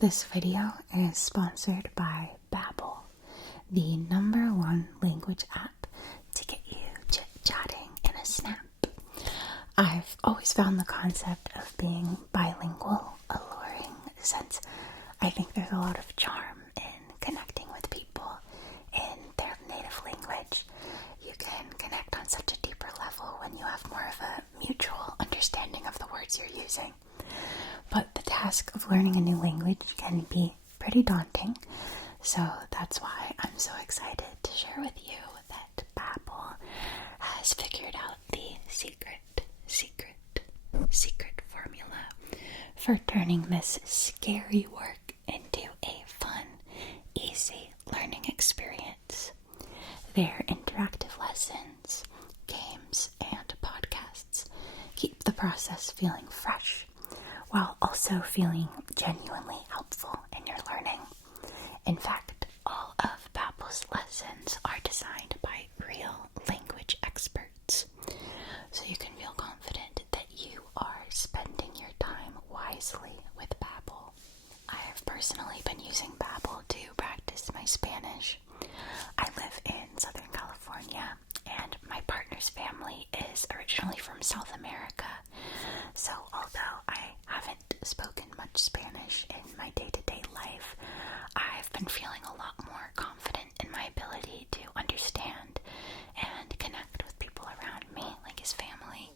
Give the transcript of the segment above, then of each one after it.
This video is sponsored by Babbel, the #1 language app to get you chit-chatting in a snap. I've always found the concept of being bilingual alluring since I think there's a lot of charm in connecting with people in their native language. You can connect on such a deeper level when you have more of a mutual understanding of the words you're using. But the task of learning a new language can be pretty daunting, so that's why I'm so excited to share with you that Babbel has figured out the secret formula for turning this scary work into a fun, easy learning experience. Their interactive lessons, games, and podcasts keep the process feeling fresh, while also feeling genuinely helpful in your learning. In fact, all of Babbel's lessons are designed by real language experts, so you can feel confident that you are spending your time wisely with Babbel. I have personally been using Babbel to practice my Spanish. I live in Southern California, and my partner's family is originally from South America. So although I haven't spoken much Spanish in my day-to-day life, I've been feeling a lot more confident in my ability to understand and connect with people around me, like his family.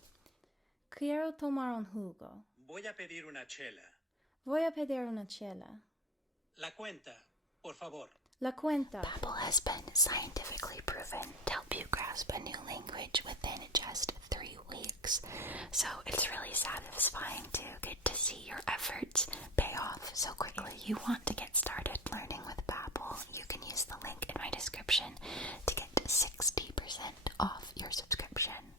Quiero tomar un jugo. Voy a pedir una chela. Voy a pedir una chela. La cuenta, por favor. La cuenta. Babbel has been scientifically proven to help you grasp a new language within just 3 weeks. So it's really satisfying to get to see your efforts pay off so quickly. If you want to get started learning with Babbel, you can use the link in my description to get 60% off your subscription.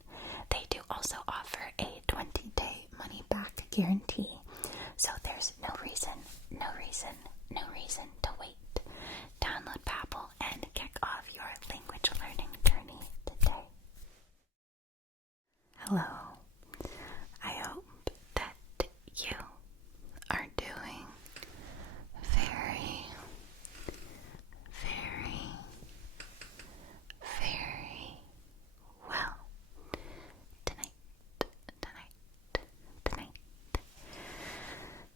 They do also offer a 20-day money-back guarantee. So there's no reason to wait. Download Babbel and kick off your language learning journey today. Hello. I hope that you are doing very, very, very well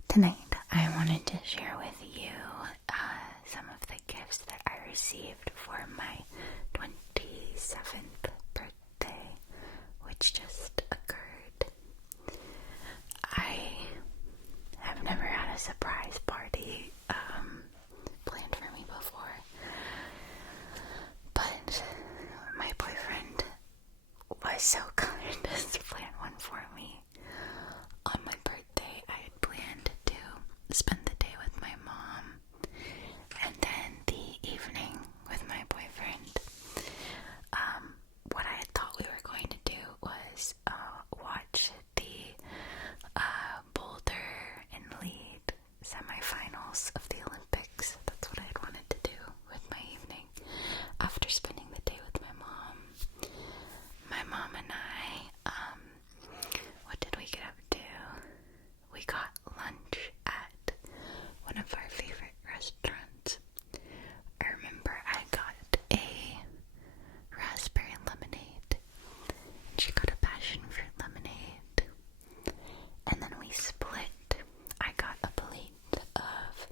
Tonight, I wanted to share with you some of the gifts that I received for my 27th birthday, which just occurred. I have never had a surprise party planned for me before, but my boyfriend was so kind as to plan one for me. On my birthday, I had planned to spend the day with my mom and then the evening with my boyfriend. What I had thought we were going to do was watch the boulder and lead semifinals of the Olympics. That's what I had wanted to do with my evening after spending the day with my mom. My mom and I, what did we get up to? We got lunch at one of our favorite restaurants. I remember I got a raspberry lemonade, and she got a passion fruit lemonade, and then we split. I got a plate of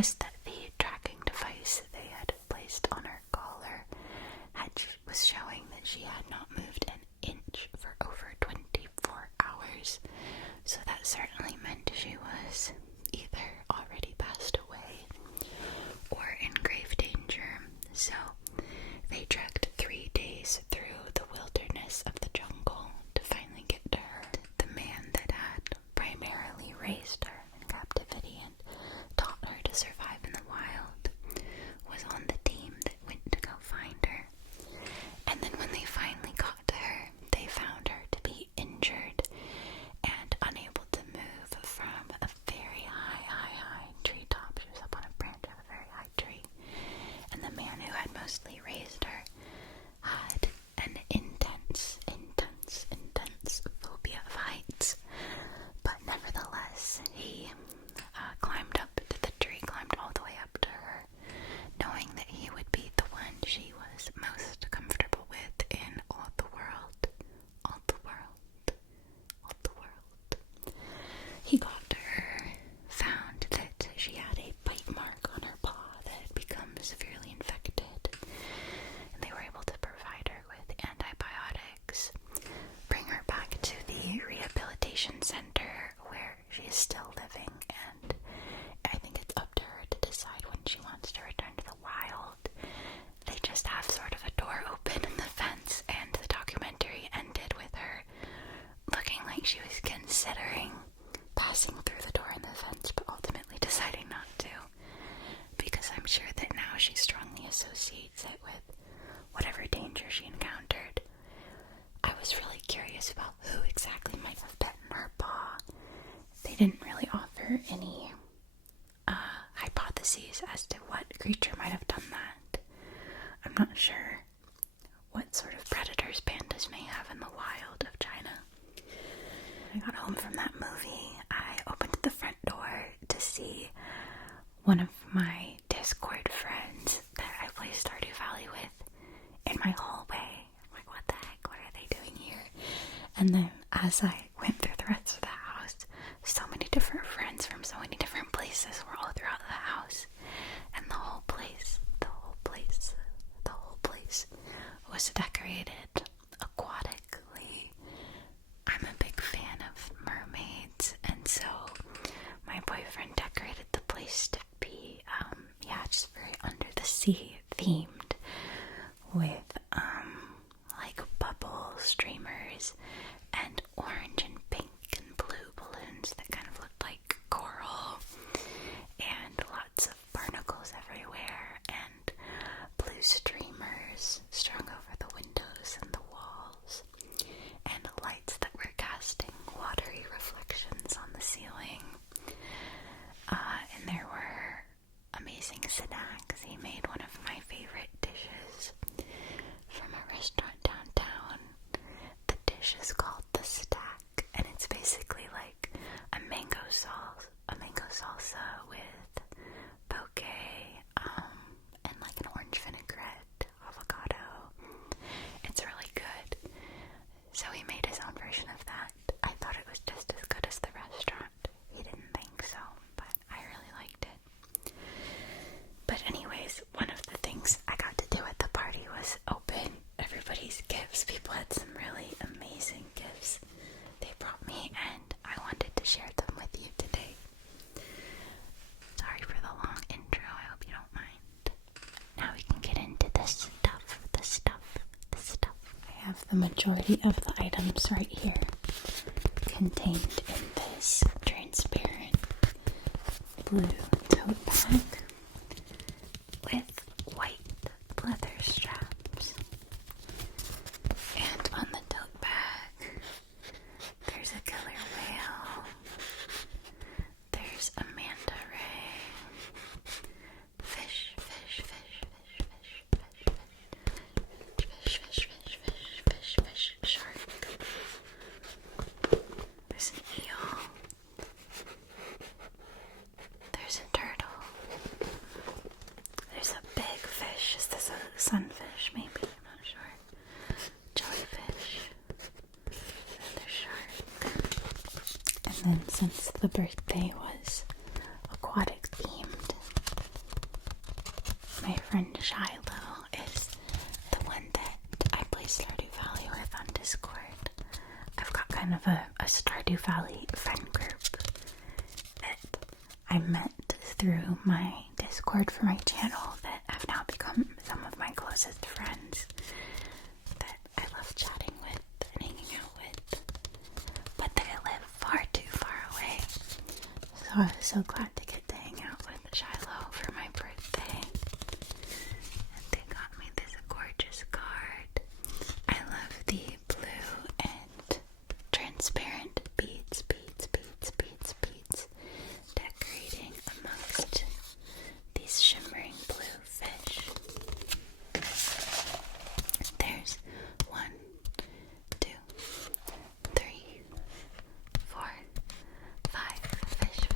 noticed that the tracking device they had placed on her collar was showing that she had not moved an inch for over 24 hours. So that certainly meant she was either already passed away or in grave danger. So they trekked 3 days through the wilderness of the jungle to finally get to her. The man that had primarily raised her in captivity and taught her to survive in the wild was on the team that went to go find her. And then when they finally got to her, they found her to be injured and unable to move from a very high treetop. She was up on a branch of a very high tree. And the man who had mostly raised her had an intense phobia of heights. But nevertheless, he climbed up to the tree, climbed all the way up to her, knowing that he would be the one she was most comfortable with in all the world. He got to her, found that she had a bite mark on her paw that had become severely infected, and they were able to provide her with antibiotics, bring her back to the rehabilitation center where she is still living, and I think it's up to her to decide when she wants to return to the wild. They just have sort of a door open in the fence, and the documentary ended with her looking like she was considering passing through the door in the fence, but ultimately deciding not to, because I'm sure that now she strongly associates it with whatever danger she encountered. I was really curious about who exactly might have bitten her paw. They didn't really offer any hypotheses as to what creature might have done that. I'm not sure what sort of predators pandas may have in the wild of China. When I got home from that movie, I opened the front door to see one of my Discord friends that I play Stardew Valley with in my hallway. I'm like, what the heck? What are they doing here? And then as I went through the rest of the house, so many different friends from so many different places were all throughout the house. And the whole place was decorated aquatically. I'm a big fan of mermaids, and so my boyfriend decorated the place to be, just very under the sea themed, with, like bubble streamers and orange and pink and blue balloons that kind of looked like coral, and lots of barnacles everywhere, and blue streamers strung over the windows and the walls, and lights that were casting watery reflections on the ceiling. And there were amazing snacks. He made one of my favorite dishes from a restaurant downtown. The dish is called the Stack, and it's basically like a mango salsa with poke, and like an orange vinaigrette, avocado. It's really good. So he made his own version of that. I thought it was just as good as the restaurant. He didn't think so, but I really liked it. But anyways, one of the things I got to do at the party was open everybody's gifts. People had some really amazing gifts they brought me, and I wanted to share them with you today. Sorry for the long intro, I hope you don't mind. Now we can get into the stuff. I have the majority of the items right here contained in this transparent blue tote bag with white leather straps. And on the tote bag, there's a killer whale. There's a manta ray. Fish, shark. There's an eel. There's a turtle. There's a big fish. Is this a sunfish, maybe? I'm not sure. Jellyfish. Another shark. And then, since the birthday was aquatic themed, Shiloh is the one that I play Stardew Valley with on Discord. I've got kind of a Stardew Valley friend group that I met through my Discord for my channel that have now become some of my closest friends that I love chatting with and hanging out with. But they live far too far away. So I was so glad to get to hang out with Shiloh for my birthday. And they got me this gorgeous card. I love the blue and transparent beads decorating amongst these shimmering blue fish. There's 1, 2, 3, 4, 5 fish.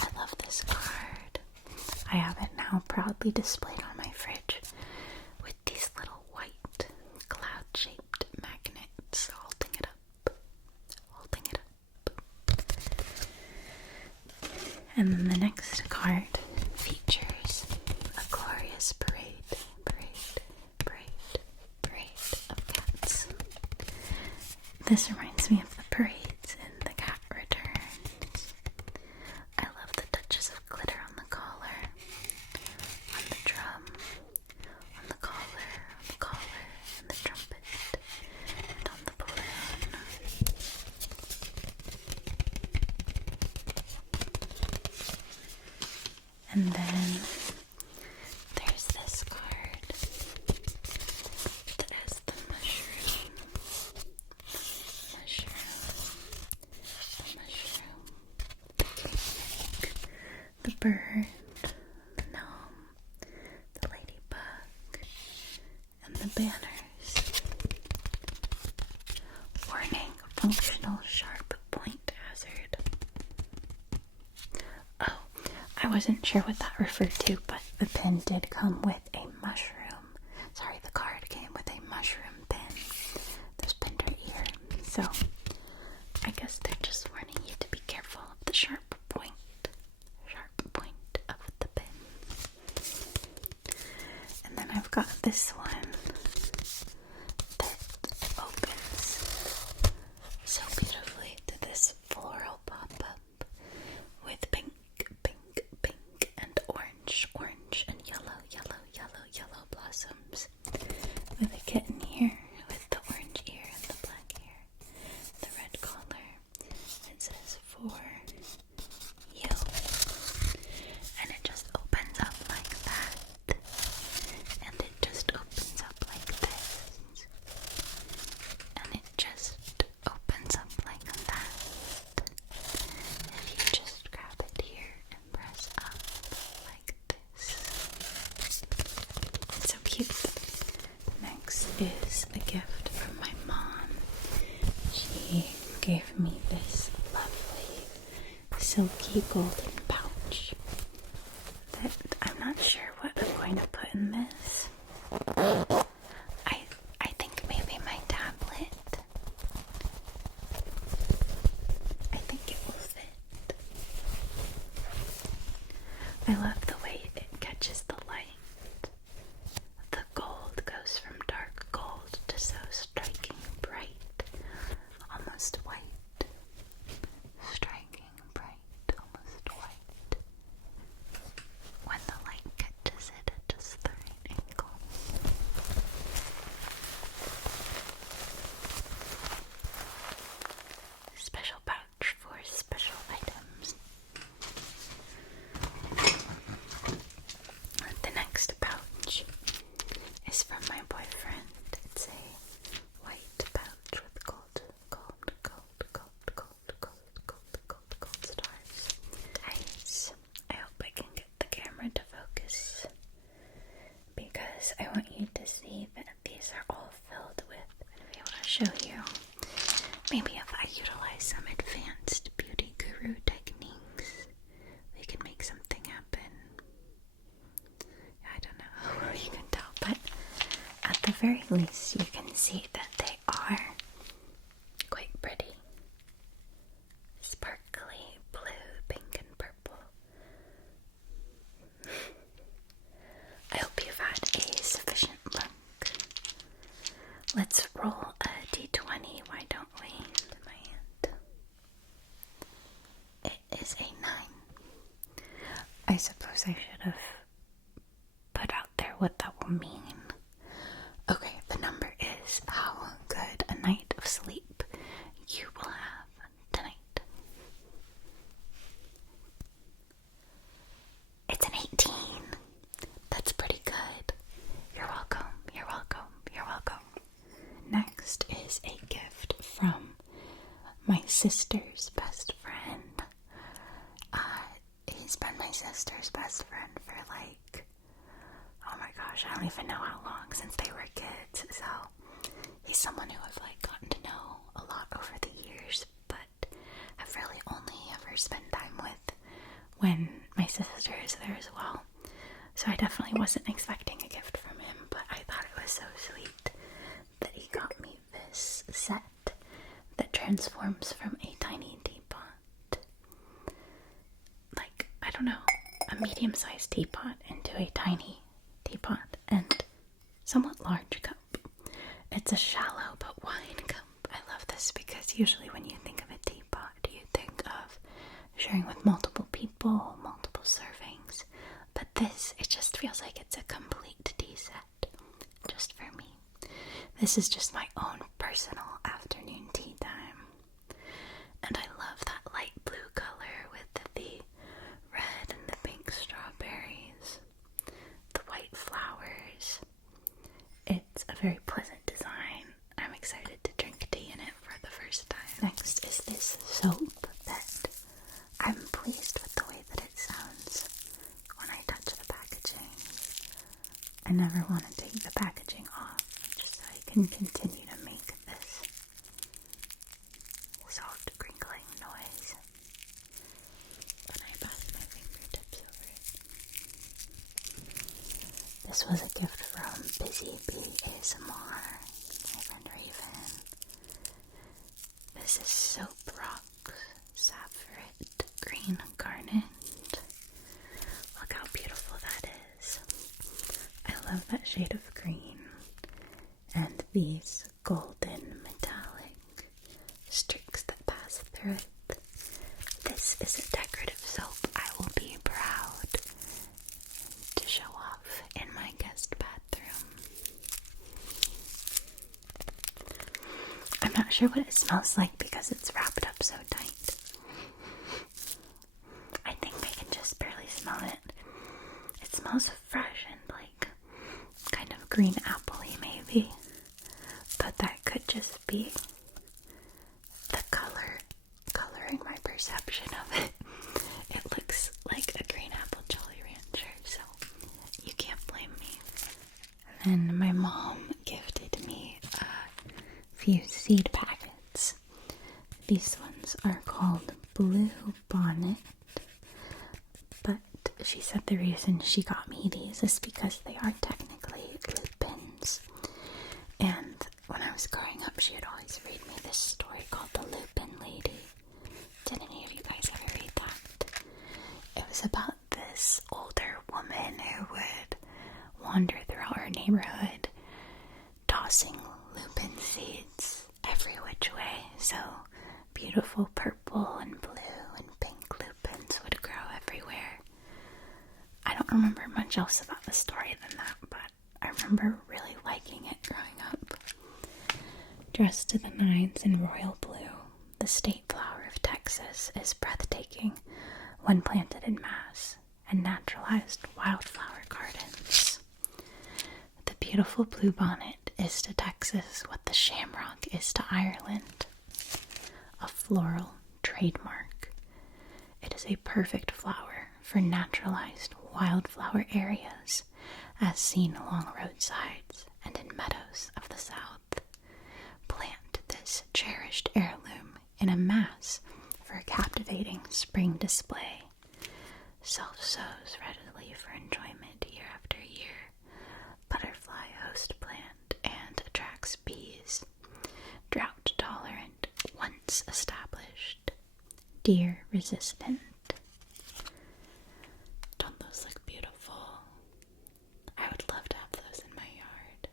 I love this card. I have it now proudly displayed on my fridge with these little white cloud-shaped magnets holding it up. And then the next card features a glorious parade of cats. This reminds me of the parades in The Cat Returns. I love the touches of glitter on the collar, on the drum, on the collar, and the trumpet, and on the balloon. And then there's this card that has the mushroom, the bird, the gnome, the ladybug, and the banners. Warning, functional sharp point hazard. Oh, I wasn't sure what that referred to, but the pin did come with a mushroom. Sorry, the card came with a mushroom pin. Those pinned her ear. So, I guess they're just warning you to be careful of the sharp point of the pin. And then I've got this one that opens so beautifully to this floral pop-up with pink, and orange, and yellow blossoms. With a kitten here, with the orange ear and the black ear, the red collar. It says for you. And it just opens up like that. And it just opens up like this. And it just opens up like that. If you just grab it here and press up like this. It's so cute. Next is a gift from my mom. She gave me this lovely silky golden pouch that I'm not sure what I'm going to put in this. I think maybe my tablet. I think it will fit. I love the way it catches the light. The gold goes from dark gold to so striking bright, almost white. Striking bright, almost white. When the light catches it at just the right angle. Special pouch for special items. The next pouch is from my boyfriend. It's a white pouch with gold stars. Guys, I hope I can get the camera to focus because I want you to see that these are all filled with. I'm going to be able to show you. Maybe if I utilize some advanced beauty guru techniques, we can make something happen. I don't know if you can tell, but at the very least, you can see that they are quite pretty. Sparkly blue, pink, and purple. is a 9. I suppose I should have put out there what that will mean. Okay, the number is how good a night of sleep you will have tonight. It's an 18. That's pretty good. You're welcome, you're welcome, you're welcome. Next is a gift from my sister's best friend. He's been my sister's best friend for like, oh my gosh, I don't even know how long, since they were kids. So he's someone who I've like gotten to know a lot over the years, but I've really only ever spent time with when my sister is there as well. So I definitely wasn't expecting a gift from him, but I thought it was so sweet that he got me this set that transforms from a tiny teapot, like, I don't know, a medium-sized teapot into a tiny teapot and somewhat large cup. It's a shallow but wide cup. I love this because usually when you think of a teapot, you think of sharing with multiple people, multiple servings. But this, it just feels like it's a complete tea set, just for me. This is just my own personal afternoon tea time. And I love that light blue color with the red and the pink strawberries, the white flowers. It's a very pleasant design. I'm excited to drink tea in it for the first time. Next is this soap that I'm pleased with the way that it sounds when I touch the packaging. I never want to take the packaging off just so I can continue to make this soft crinkling noise when I pass my fingertips over it. This was a gift from Busy Bee ASMR, my friend Raven. This is Soap Rocks Sapphirite Green Garnet. Look how beautiful that is. I love that shade of green and these golden metallic streaks that pass through it. This is a decorative soap I will be proud to show off in my guest bathroom. I'm not sure what it smells like because it's wrapped up so tight. I think I can just barely smell it. It smells fresh and like kind of green apple-y maybe, but that could just be the coloring my perception of it. It looks like a green apple Jolly Rancher, so you can't blame me. And then my mom gifted me a few seed packets. These ones are called Blue Bonnet, but she said the reason she got me these is because they are technically lupins. And when I was growing up, she would always read me this story called The Lupin Lady. Did any of you guys ever read that? It was about this older woman who would wander throughout her neighborhood tossing lupin seeds every which way. So beautiful purple and blue and pink lupins would grow everywhere. I don't remember much else about the story than that, but I remember really liking it growing up. Dressed to the nines in royal blue, the state flower of Texas is breathtaking when planted in mass and naturalized wildflower gardens. The beautiful bluebonnet is to Texas what the shamrock is to Ireland, a floral trademark. It is a perfect flower for naturalized wildflower areas as seen along roadsides and in meadows of the south. Plant this cherished heirloom in a mass for a captivating spring display. Self-sows readily for enjoyment year after year. Butterfly host plant and attracts bees. Drought tolerant, once established. Deer resistant. Don't those look beautiful? I would love to have those in my yard.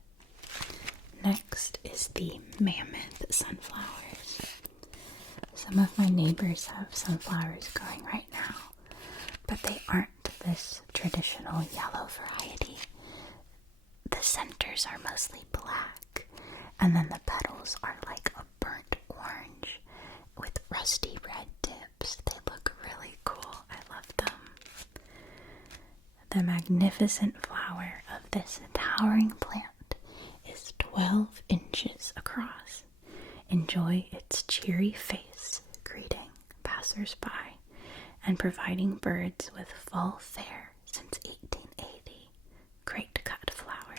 Next is the mammoth sunflowers. Some of my neighbors neighbors have sunflowers growing right now, but they aren't this traditional yellow variety. The centers are mostly black, and then the petals are like a burnt orange with rusty red tips. They look really cool. I love them. The magnificent flower of this towering plant is 12 inches across. Enjoy its cheery face, greeting passers-by and providing birds with fall fare since 1880. Great cut flower.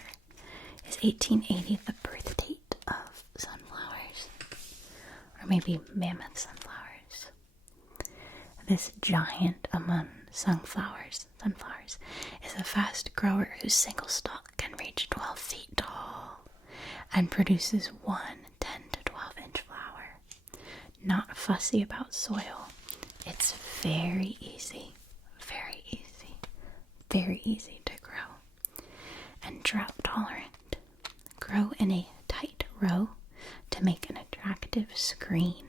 Is 1880 the birth date of sunflowers? Or maybe mammoth sunflowers? This giant among sunflowers is a fast grower whose single stalk can reach 12 feet tall and produces one 10 to 12 inch flower. Not fussy about soil. It's very easy to grow, and drought tolerant. Grow in a tight row to make an attractive screen.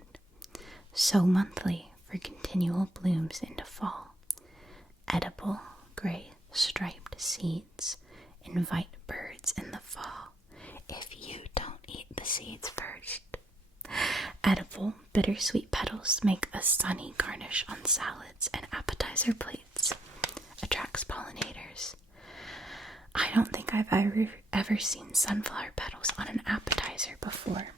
Sow monthly for continual blooms into fall. Edible gray striped seeds invite birds in the fall if you don't eat the seeds first. Edible bittersweet petals make a sunny garnish on salads and appetizer plates. Attracts pollinators. I don't think I've ever seen sunflower petals on an appetizer before,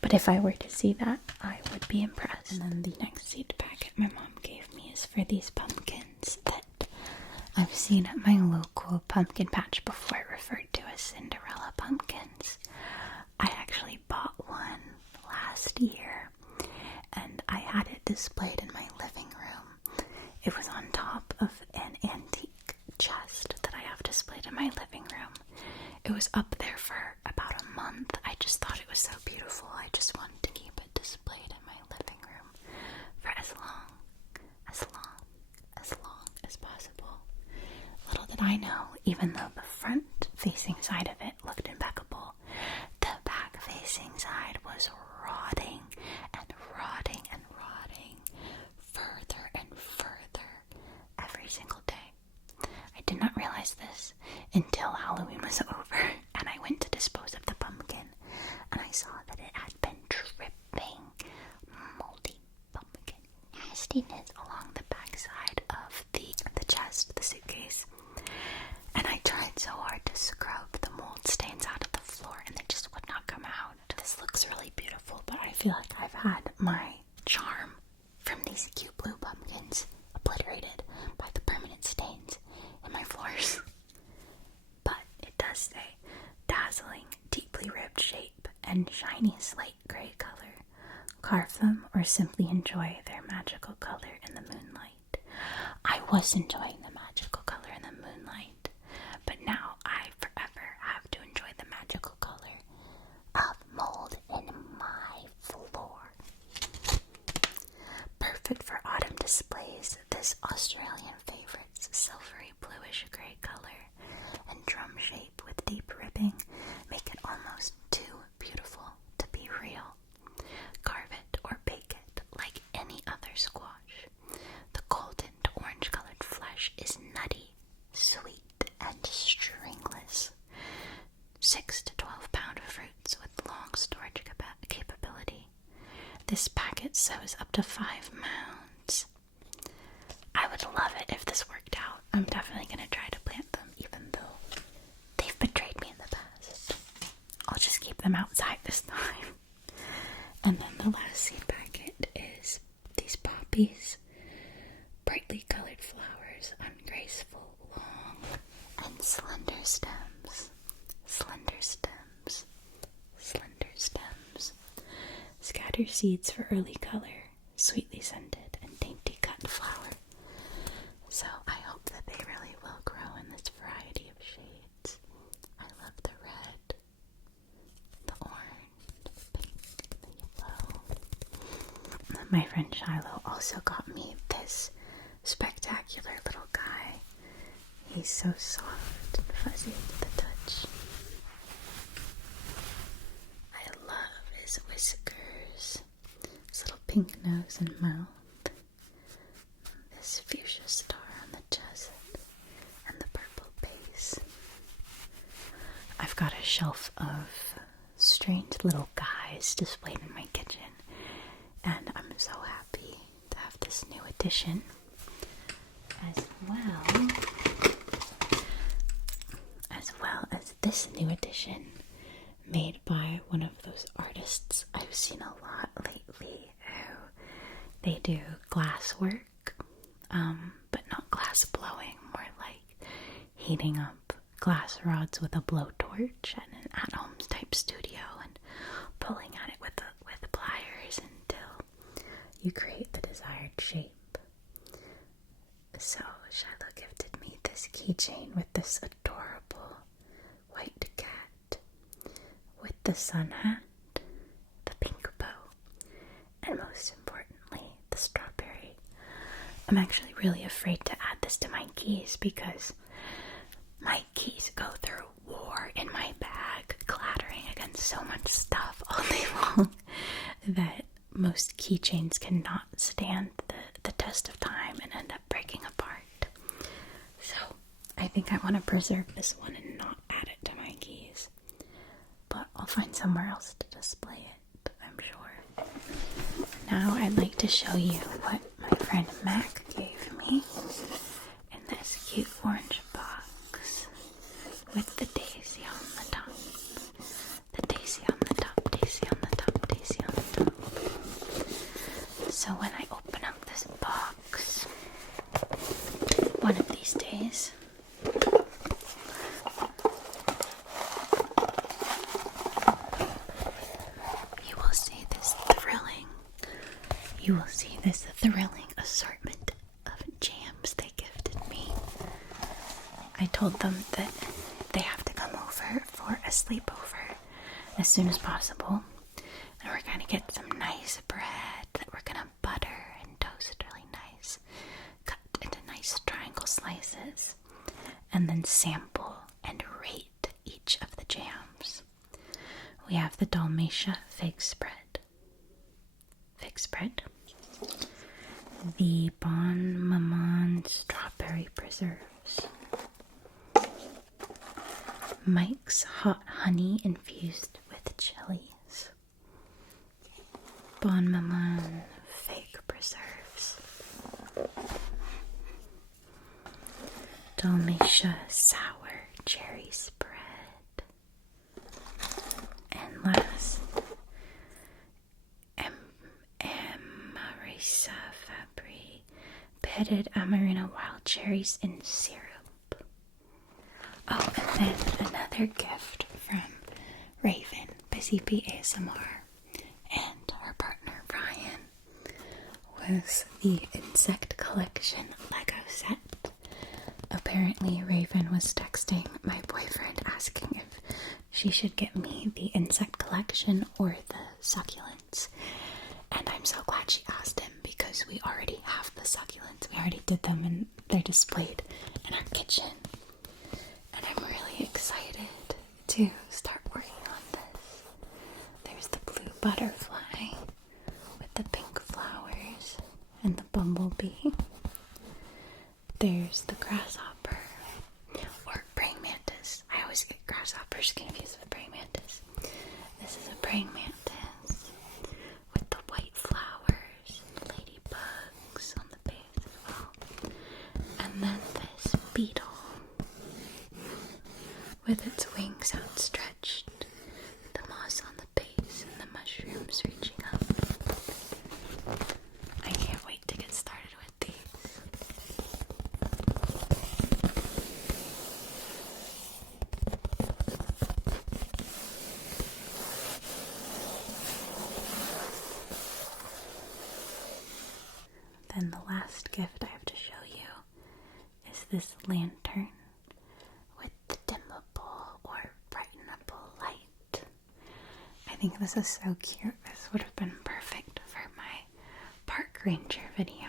but if I were to see that, I would be impressed. And then the next seed packet my mom gave me is for these pumpkins that I've seen at my local pumpkin patch before, referred to as Cinderella pumpkins. I actually bought one last year, and I had it displayed in my living room. It was on top of an antique chest that I have displayed in my living room. It was up there for about a month. I just thought it was so beautiful. I just wanted to keep it displayed in my living room for as long as possible. Little did I know, even though the front-facing side of it looked impeccable, the back-facing side was rotting further and further every single day. I did not realize this until Halloween was over and I went to dispose of the pumpkin, and I saw that it had been dripping moldy pumpkin nastiness along the backside of the chest, the suitcase. And I tried so hard to scrub the mold stains out of the floor, and they just would not come out. This looks really beautiful, but I feel like I've had my charm from these cute blue pumpkins obliterated by the permanent stains in my floors. But it does say dazzling, deeply ribbed shape and shiny slate gray color. Carve them or simply enjoy their magical color in the moonlight. I was enjoying the magical color in the moonlight, but now I forever have to enjoy the magical color of mold in my floor. Perfect for autumn displays, this Australian favorite's silvery bluish gray color and drum shape with deep ribbing make it almost too beautiful to be real. Carve it or bake it like any other squash. The golden to orange colored flesh is nutty, sweet, and stringless. 6 to 12 pound fruits with long storage capability. This packet sews up to 5 mounds. I would love it if this worked out. I'm definitely going to try to plant them, even though they've betrayed me in the past. I'll just keep them outside this time. And then the last seed packet is these poppies. Brightly colored flowers on graceful, long, and slender stems. Scatter seeds for early color, sweetly scented, and dainty cut flower. So I hope that they really will grow in this variety of shades. I love the red, the orange, the pink, the yellow. My friend Shiloh also got me this spectacular little guy. He's so soft and fuzzy to the touch. I love his whiskers, his little pink nose and mouth. This fuchsia star on the chest. And the purple base. I've got a shelf of strange little guys displayed in my kitchen. And I'm so happy to have this new addition. As well as this new edition made by one of those artists I've seen a lot lately who they do glass work, but not glass blowing, more like heating up glass rods with a blowtorch at an at-home type studio and pulling at it with pliers until you create the desired shape. So Shiloh gifted me this keychain with this adorable white cat with the sun hat, the pink bow, and most importantly, the strawberry. I'm actually really afraid to add this to my keys because my keys go through war in my bag, clattering against so much stuff all day long that most keychains cannot stand the test of time and end up breaking apart. So I think I want to preserve this one and not add it to my keys. But I'll find somewhere else to display it, I'm sure. Now I'd like to show you what my friend Mac gave me in this cute orange box with the daisy on the top. The daisy on the top, daisy on the top, daisy on the top. So when I open up this box, one of these days, you will see this thrilling assortment of jams they gifted me. I told them that they have to come over for a sleepover as soon as possible, and we're gonna get some nice bread that we're gonna butter and toast really nice, cut into nice triangle slices, and then sample and rate each of the jams. We have the Dalmatia fig spread, the Bon Maman strawberry preserves, Mike's hot honey infused with chilies, Bon Maman fig preserves, Dalmatia sour cherry spread, and last, Marisa Fabri petted Amarina wild cherries in syrup. Oh, and then another gift from Raven, Busy Bee ASMR, and her partner Brian was the insect collection Lego set. Apparently Raven was texting my boyfriend asking if she should get me the insect collection or the succulents. And I'm so glad she asked him because we already have the succulents. We already did them and they're displayed in our kitchen. And I'm really excited to start working on this. There's the blue butterfly with the pink flowers and the bumblebee. There's the grasshopper, or praying mantis. I always get grasshoppers confused with praying mantis. This is a praying mantis with the white flowers and ladybugs on the base as well. And then this beetle with its wings outstretched, the moss on the base and the mushrooms reaching up. I can't wait to get started with these. Then the last gift I have to show you is this lantern with the dimmable or brightenable light. I think this is so cute. This would have been perfect for my park ranger video.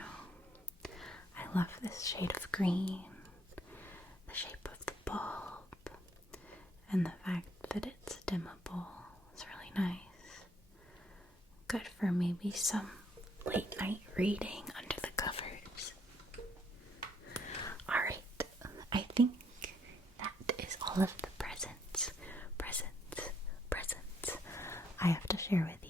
I love this shade of green, the shape of the bulb, and the fact that it's dimmable is really nice. Good for maybe some late night reading under the covers. Alright, I think that is all of the presents I have to share with